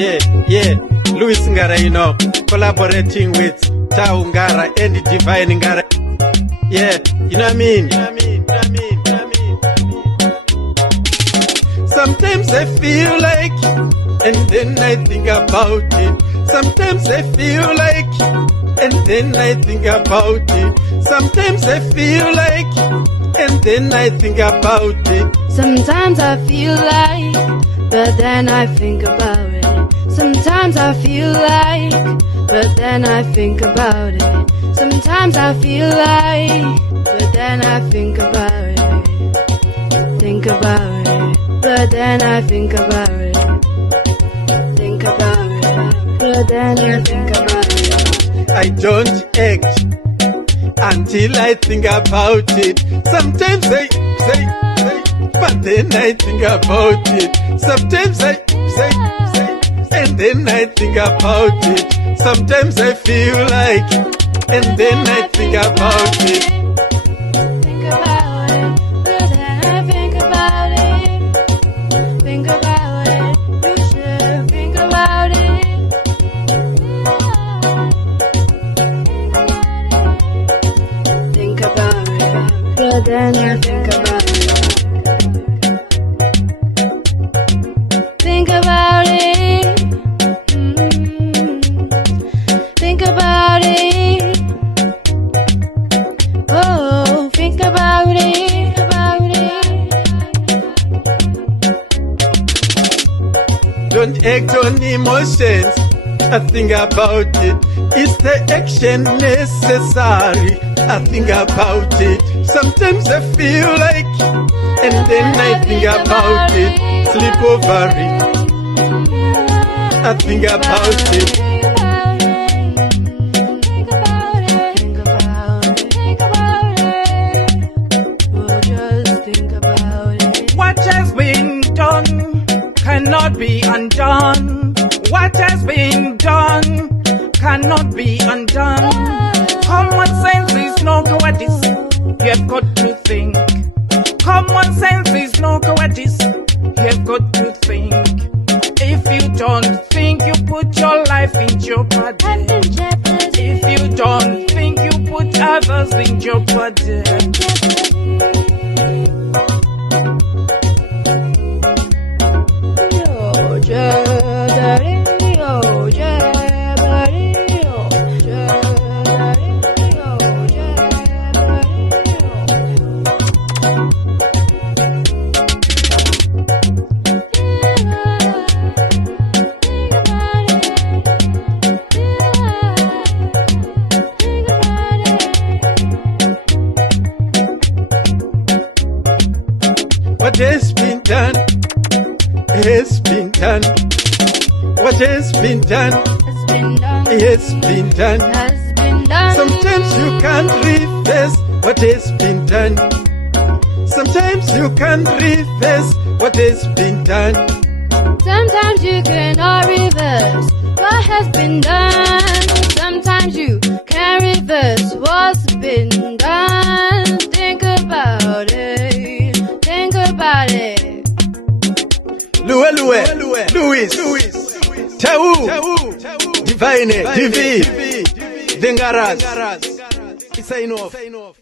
Yeah, Louis Ngara, collaborating with Tau Ngara and Divine Ngara. Yeah, you know what I mean? Sometimes I feel like, and then I think about it. Sometimes I feel like, and then I think about it. Sometimes I feel like, and then I think about it. Sometimes I feel like, but then I think about it. Sometimes I feel like, but then I think about it. Sometimes I feel like, but then I think about it. Think about it, but then I think about it. Think about it, but then I think about it. I don't act until I think about it. Sometimes I say, but then I think about it. Sometimes I say, and then I think about it. Sometimes I feel like, and then I think about it. Think about it, but then I think about it. Think about it, you should think about it. Think about it, but then I think about it. Think about it. Think about it. Oh, think about it, about it. Don't act on emotions, I think about it. Is the action necessary? I think about it. Sometimes I feel like, and then I think about it. Sleep over it, I think about it. What has been done cannot be undone. What has been done cannot be undone. Common sense is no cowardice. You've got to think. Common sense is no cowardice. You've got to think. If you don't think, you put your life in jeopardy. If you don't think, you put others in jeopardy. What has been done has been done. What has been done Has been done. has been done. Has been done. Sometimes you can't reverse what has been done. Sometimes you can't reverse what has been done. Sometimes you cannot reverse what has been done. Sometimes you can't reverse what's been done. Think about it. Think about it. Louis, Tau, Divine, DV, the Ngaras. Sign off.